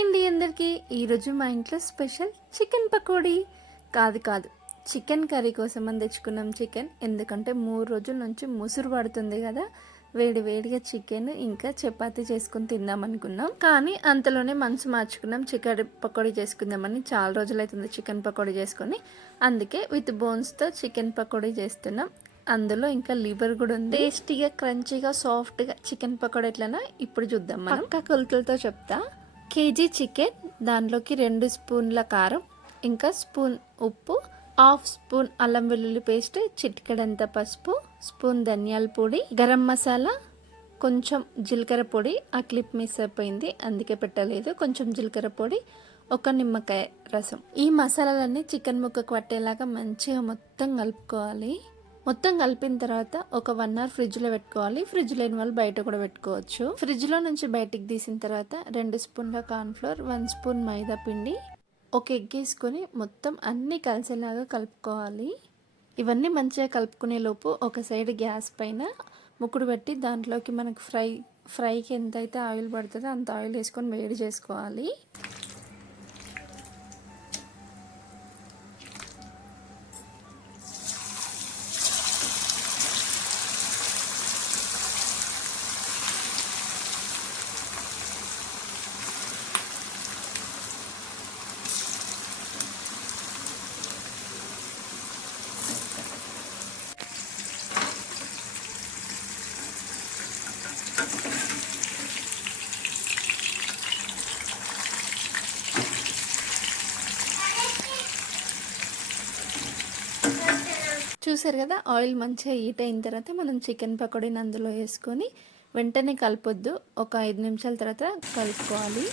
అండి అందరికీ. ఈరోజు మా ఇంట్లో స్పెషల్ చికెన్ పకోడీ. కాదు కాదు. చికెన్ కర్రీ కోసం అని తెచ్చుకున్నాం చికెన్. ఎందుకంటే మూడు రోజుల నుంచి ముసురు పడుతుంది కదా. వేడి వేడిగా చికెన్ ఇంకా చపాతీ చేసుకుని తిందాం అనుకున్నాం. కానీ అంతలోనే మనసు మార్చుకున్నాం చికెన్ పకోడీ చేసుకుందామని. చాలా రోజులు అవుతుంది చికెన్ పకోడీ చేసుకొని. అందుకే విత్ బోన్స్తో చికెన్ పకోడీ చేస్తున్నాం. అందులో ఇంకా లివర్ కూడా ఉంది. టేస్టీగా క్రంచీగా సాఫ్ట్గా చికెన్ పకోడీ ఎట్లనా ఇప్పుడు చూద్దాం మనం. కొలతలతో చెప్తా. కేజీ చికెన్ దానిలోకి రెండు స్పూన్ల కారం ఇంకా స్పూన్ ఉప్పు హాఫ్ స్పూన్ అల్లం వెల్లుల్లి పేస్ట్ చిటికెడంత పసుపు స్పూన్ ధనియాల పొడి గరం మసాలా కొంచెం జీలకర్ర పొడి. ఆ క్లిప్ మిస్ అయిపోయింది అందుకే పెట్టలేదు. కొంచెం జీలకర్ర పొడి ఒక నిమ్మకాయ రసం. ఈ మసాలాలన్నీ చికెన్ ముక్కకు పట్టేలాగా మంచిగా మొత్తం కలుపుకోవాలి. మొత్తం కలిపిన తర్వాత ఒక వన్ అవర్ ఫ్రిడ్జ్లో పెట్టుకోవాలి. ఫ్రిడ్జ్ లేని వాళ్ళు బయట కూడా పెట్టుకోవచ్చు. ఫ్రిడ్జ్లో నుంచి బయటికి తీసిన తర్వాత రెండు స్పూన్ల కార్న్ఫ్లోర్ వన్ స్పూన్ మైదా పిండి ఒక ఎగ్ వేసుకొని మొత్తం అన్నీ కలిసేలాగా కలుపుకోవాలి. ఇవన్నీ మంచిగా కలుపుకునే లోపు ఒక సైడ్ గ్యాస్ పైన ముక్కుడు పెట్టి దాంట్లోకి మనకు ఫ్రై ఫ్రైకి ఎంత అయితే ఆయిల్ పడుతుందో అంత ఆయిల్ వేసుకొని వేడి చేసుకోవాలి. చూసారు కదా ఆయిల్ మంచిగా హీట్ అయిన తర్వాత మనం చికెన్ పకోడీని అందులో వేసుకొని వెంటనే కలపొద్దు. ఒక ఐదు నిమిషాల తర్వాత కలుపుకోవాలి.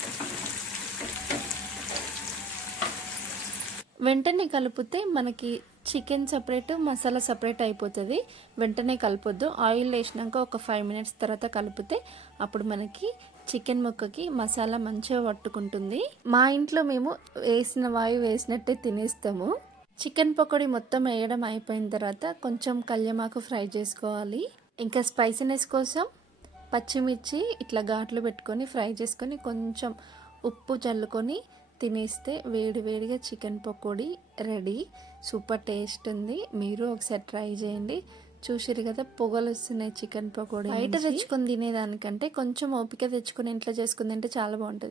వెంటనే కలిపితే మనకి చికెన్ సపరేట్ మసాలా సపరేట్ అయిపోతుంది. వెంటనే కలపొద్దు. ఆయిల్ వేసినాక ఒక ఫైవ్ మినిట్స్ తర్వాత కలిపితే అప్పుడు మనకి చికెన్ ముక్కకి మసాలా మంచిగా పట్టుకుంటుంది. మా ఇంట్లో మేము వేసిన వాయు వేసినట్టే తినేస్తాము. చికెన్ పకోడీ మొత్తం వేయడం అయిపోయిన తర్వాత కొంచెం కళ్యమాకు ఫ్రై చేసుకోవాలి. ఇంకా స్పైసీనెస్ కోసం పచ్చిమిర్చి ఇట్లా ఘాట్లు పెట్టుకొని ఫ్రై చేసుకొని కొంచెం ఉప్పు చల్లుకొని తినేస్తే వేడి వేడిగా chicken pakodi ready. Super taste ఉంది. మీరు ఒకసారి ట్రై చేయండి. చూసిరు కదా పొగలు వస్తున్నాయి చికెన్ పకోడీ బయట తెచ్చుకొని తినేదానికంటే కొంచెం ఓపిక తెచ్చుకొని ఇంట్లో చేసుకుంది అంటే చాలా బాగుంటుంది.